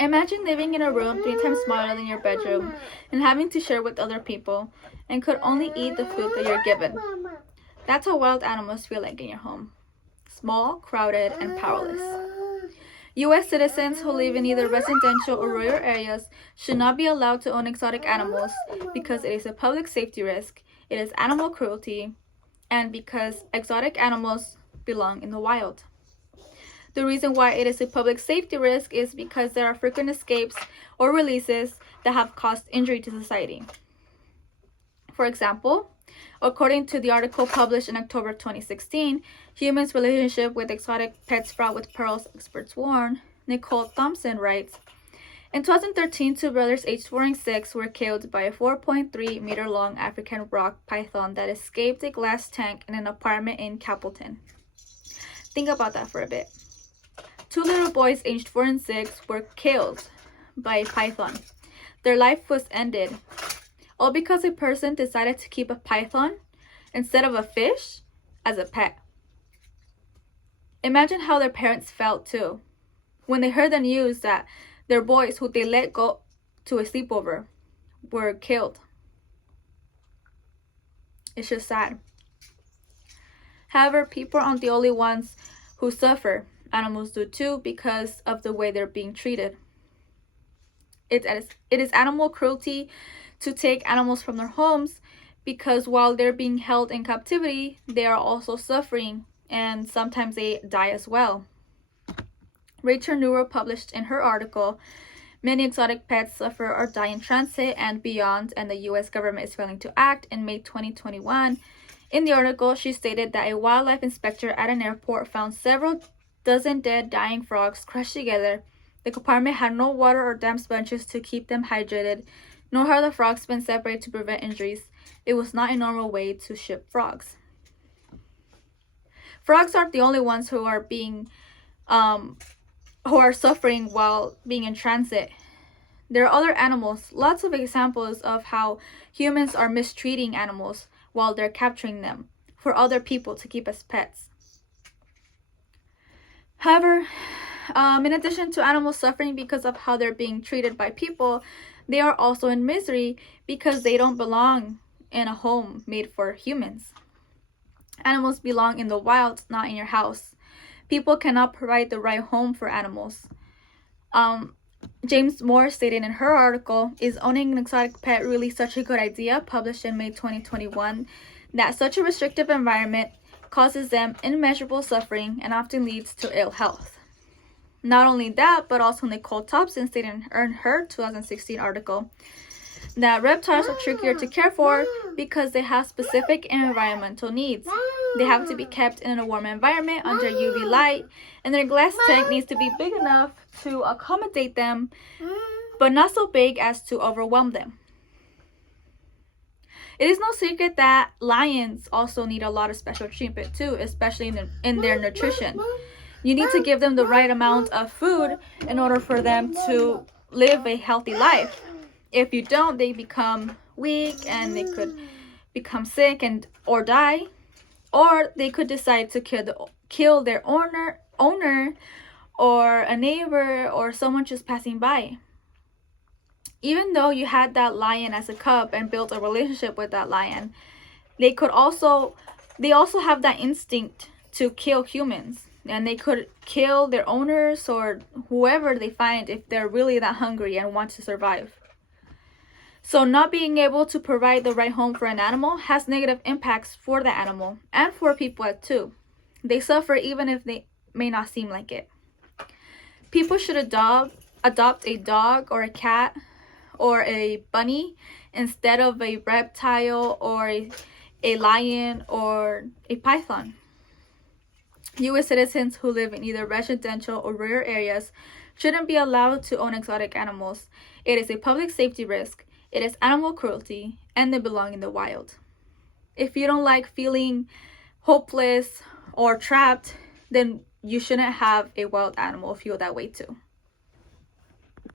Imagine living in a room 3 times smaller than your bedroom and having to share with other people and could only eat the food that you're given. That's how wild animals feel like in your home. Small, crowded, and powerless. U.S. citizens who live in either residential or rural areas should not be allowed to own exotic animals because it is a public safety risk, it is animal cruelty, and because exotic animals belong in the wild. The reason why it is a public safety risk is because there are frequent escapes or releases that have caused injury to society. For example, according to the article published in October 2016, Humans' Relationship with Exotic Pets Fraught with Perils, Experts Warn, Nicole Thompson writes, in 2013, 2 brothers aged 4 and 6 were killed by a 4.3-meter-long African rock python that escaped a glass tank in an apartment in Capleton. Think about that for a bit. 2 little boys aged 4 and 6 were killed by a python. Their life was ended, all because a person decided to keep a python instead of a fish as a pet. Imagine how their parents felt too when they heard the news that their boys who they let go to a sleepover were killed. It's just sad. However, people aren't the only ones who suffer. Animals do too because of the way they're being treated. It is animal cruelty to take animals from their homes because while they're being held in captivity, they are also suffering and sometimes they die as well. Rachel Neuro published in her article, Many Exotic Pets Suffer or Die in Transit and Beyond, and the U.S. government is failing to act, in May 2021. In the article, she stated that a wildlife inspector at an airport found several dozen dead, dying frogs crushed together. The compartment had no water or damp sponges to keep them hydrated, nor had the frogs been separated to prevent injuries. It was not a normal way to ship frogs. Frogs aren't the only ones who are suffering while being in transit. There are other animals, lots of examples of how humans are mistreating animals while they're capturing them for other people to keep as pets. However, in addition to animals suffering because of how they're being treated by people, they are also in misery because they don't belong in a home made for humans. Animals belong in the wild, not in your house. People cannot provide the right home for animals. James Moore stated in her article, Is owning an exotic pet really such a good idea? Published in May 2021, that such a restrictive environment causes them immeasurable suffering and often leads to ill health. Not only that, but also Nicole Thompson stated in her 2016 article that reptiles are trickier to care for because they have specific environmental needs. They have to be kept in a warm environment under UV light, and their glass tank needs to be big enough to accommodate them, but not so big as to overwhelm them. It is no secret that lions also need a lot of special treatment too, especially in their nutrition. You need to give them the right amount of food in order for them to live a healthy life. If you don't, they become weak and they could become sick or die, or they could decide to kill their owner or a neighbor or someone just passing by. Even though you had that lion as a cub and built a relationship with that lion, they also have that instinct to kill humans, and they could kill their owners or whoever they find if they're really that hungry and want to survive. So not being able to provide the right home for an animal has negative impacts for the animal and for people too. They suffer even if they may not seem like it. People should adopt a dog or a cat or a bunny instead of a reptile or a lion or a python. U.S. citizens who live in either residential or rural areas shouldn't be allowed to own exotic animals. It is a public safety risk, it is animal cruelty, and they belong in the wild. If you don't like feeling hopeless or trapped, then you shouldn't have a wild animal feel that way too.